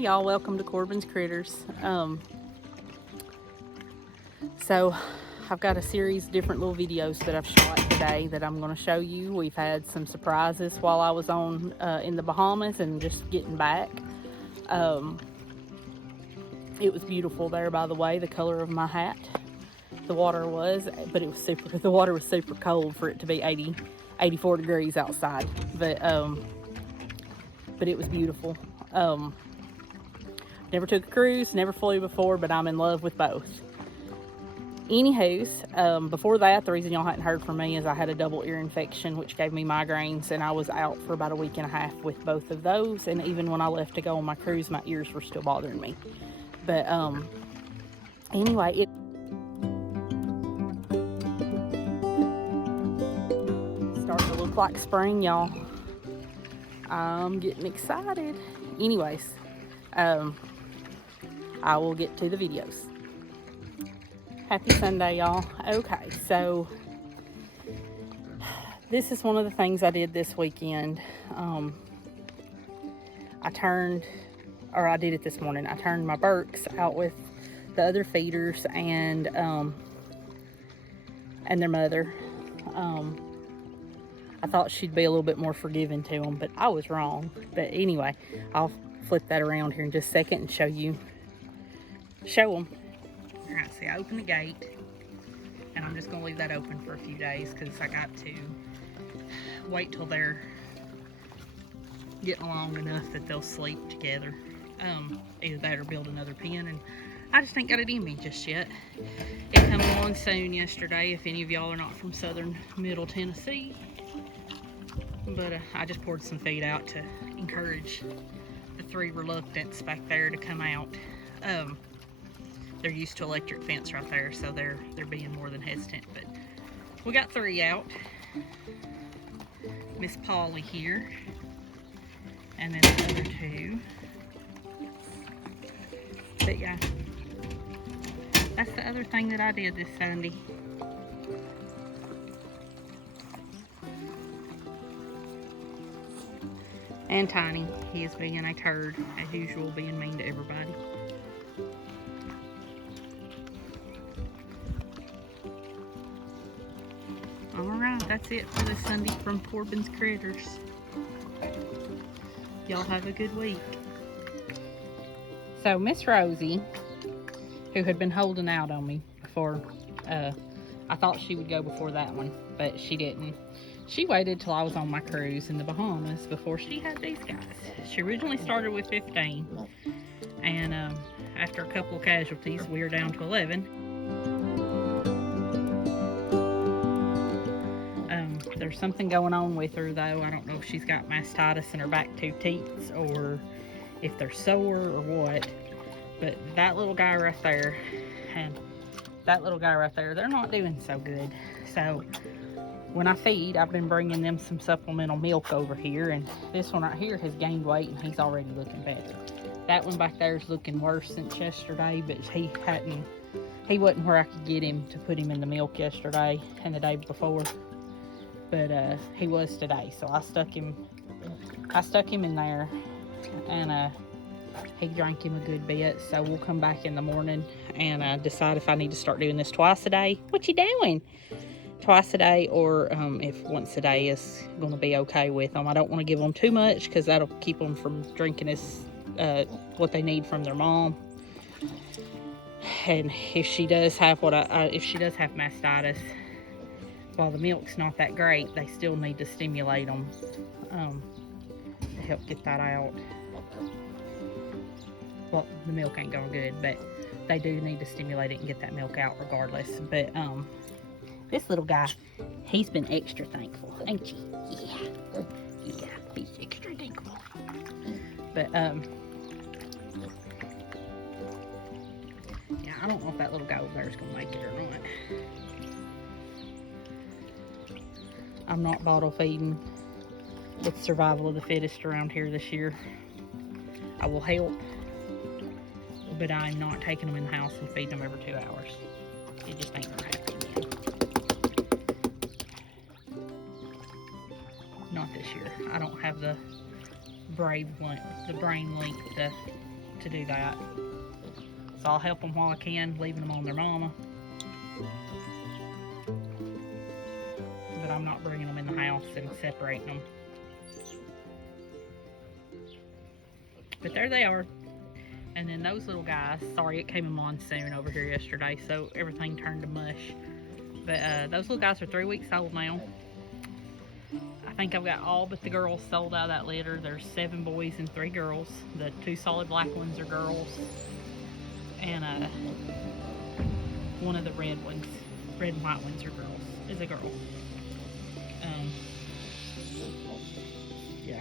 y'all, welcome to Corbin's Critters. So I've got a series of different little videos that I've shot today that I'm going to show you. We've had some surprises while I was on in the Bahamas and just getting back. It was beautiful there, by the way, the color of my hat. The water was, but the water was super cold for it to be 84 degrees outside. But it was beautiful. Never took a cruise, never flew before, but I'm in love with both. Anywho's, before that, the reason y'all hadn't heard from me is I had a double ear infection, which gave me migraines, and I was out for about a week and a half with both of those. And even when I left to go on my cruise, my ears were still bothering me. But anyway, it starting to look like spring, y'all. I'm getting excited. Anyways, I will get to the videos. Happy Sunday, y'all. Okay, so this is one of the things I did this weekend. I did it this morning. I turned my Berks out with the other feeders and their mother. I thought she'd be a little bit more forgiving to them, but I was wrong. But anyway, I'll flip that around here in just a second and show them. All right, see, I opened the gate, and I'm just going to leave that open for a few days because I got to wait till they're getting along enough that they'll sleep together. Either that or build another pen, and I just ain't got it in me just yet. It come along soon yesterday, if any of y'all are not from southern middle Tennessee. But I just poured some feed out to encourage the three reluctants back there to come out. They're used to electric fence right there, so they're being more than hesitant. But we got three out. Miss Polly here, and then the other two. But yeah, that's the other thing that I did this Sunday. And Tiny, he is being a turd, as usual, being mean to everybody. Alright, that's it for this Sunday from Corbin's Critters. Y'all have a good week. So Miss Rosie, who had been holding out on me before, I thought she would go before that one, but she didn't. She waited till I was on my cruise in the Bahamas before she had these guys. She originally started with 15, and after a couple of casualties, we were down to 11. There's something going on with her, though. I don't know if she's got mastitis in her back two teats or if they're sore or what. But that little guy right there and that little guy right there, they're not doing so good. So when I feed, I've been bringing them some supplemental milk over here, and this one right here has gained weight and he's already looking better. That one back there is looking worse since yesterday, but he wasn't where I could get him to put him in the milk yesterday and the day before. But he was today, so I stuck him in there, and he drank him a good bit. So we'll come back in the morning and decide if I need to start doing this twice a day. What you doing? Twice a day, or if once a day is going to be okay with them. I don't want to give them too much because that'll keep them from drinking what they need from their mom. And if she does have mastitis, while the milk's not that great, they still need to stimulate them to help get that out. Well, the milk ain't going good, but they do need to stimulate it and get that milk out regardless. But this little guy, he's been extra thankful, ain't you? Yeah, he's extra thankful. But yeah, I don't know if that little guy over there is gonna make it or not. I'm not bottle feeding. It's survival of the fittest around here this year. I will help, but I'm not taking them in the house and feeding them every 2 hours. It just ain't gonna happen again. Not this year. I don't have the brain length to to do that. So I'll help them while I can, leaving them on their mama. But I'm not bringing them in the house and separating them. But there they are. And then those little guys, sorry, it came a monsoon over here yesterday, so everything turned to mush. But those little guys are 3 weeks old now. I think I've got all but the girls sold out of that litter. There's 7 boys and 3 girls. The 2 solid black ones are girls. And one of the red ones, red and white ones are girls, is a girl. Yeah.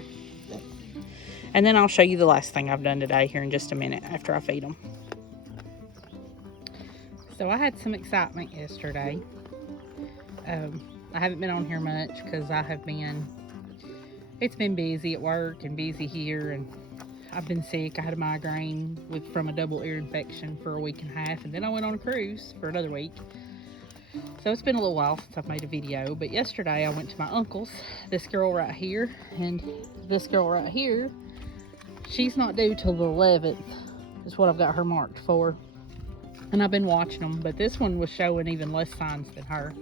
And then I'll show you the last thing I've done today here in just a minute after I feed them. So I had some excitement yesterday. I haven't been on here much because it's been busy at work and busy here, and I've been sick. I had a migraine from a double ear infection for a week and a half, and then I went on a cruise for another week. So it's been a little while since I've made a video, but yesterday I went to my uncle's. This girl right here and this girl right here, she's not due till the 11th, is what I've got her marked for. And I've been watching them, but this one was showing even less signs than her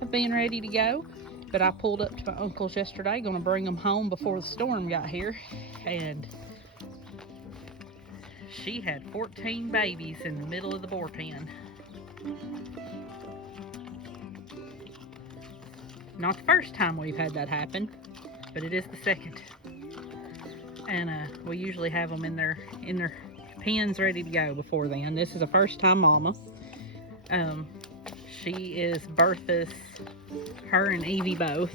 of being ready to go. But I pulled up to my uncle's yesterday, gonna bring them home before the storm got here, and she had 14 babies in the middle of the boar pen. Not the first time we've had that happen, but it is the second. And we usually have them in their pens ready to go before then. This is a first time mama. She is Bertha's, her and Evie both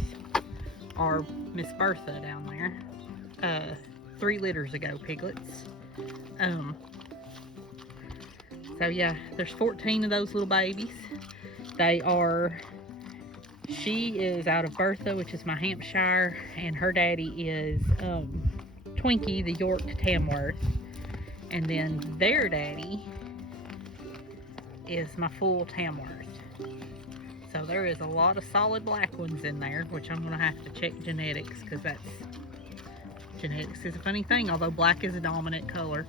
are Miss Bertha down there. 3 litters ago, piglets. So yeah, there's 14 of those little babies. She is out of Bertha, which is my Hampshire, and her daddy is Twinkie, the York Tamworth. And then their daddy is my full Tamworth. So there is a lot of solid black ones in there, which I'm going to have to check genetics, because genetics is a funny thing. Although black is a dominant color,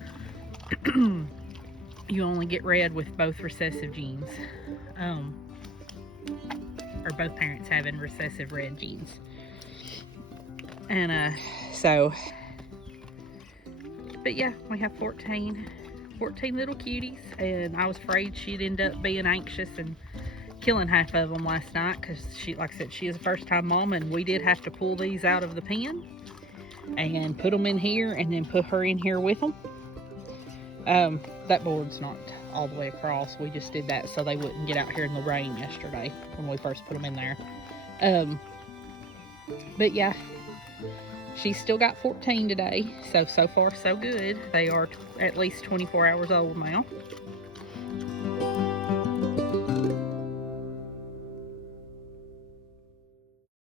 you only get red with both recessive genes. Or both parents having recessive red genes. And but yeah, we have 14 little cuties, and I was afraid she'd end up being anxious and killing half of them last night, because she, like I said, she is a first time mom, and we did have to pull these out of the pen and put them in here, and then put her in here with them. That board's not all the way across. We just did that so they wouldn't get out here in the rain yesterday when we first put them in there. But yeah, she's still got 14 today, so far so good. They are at least 24 hours old now.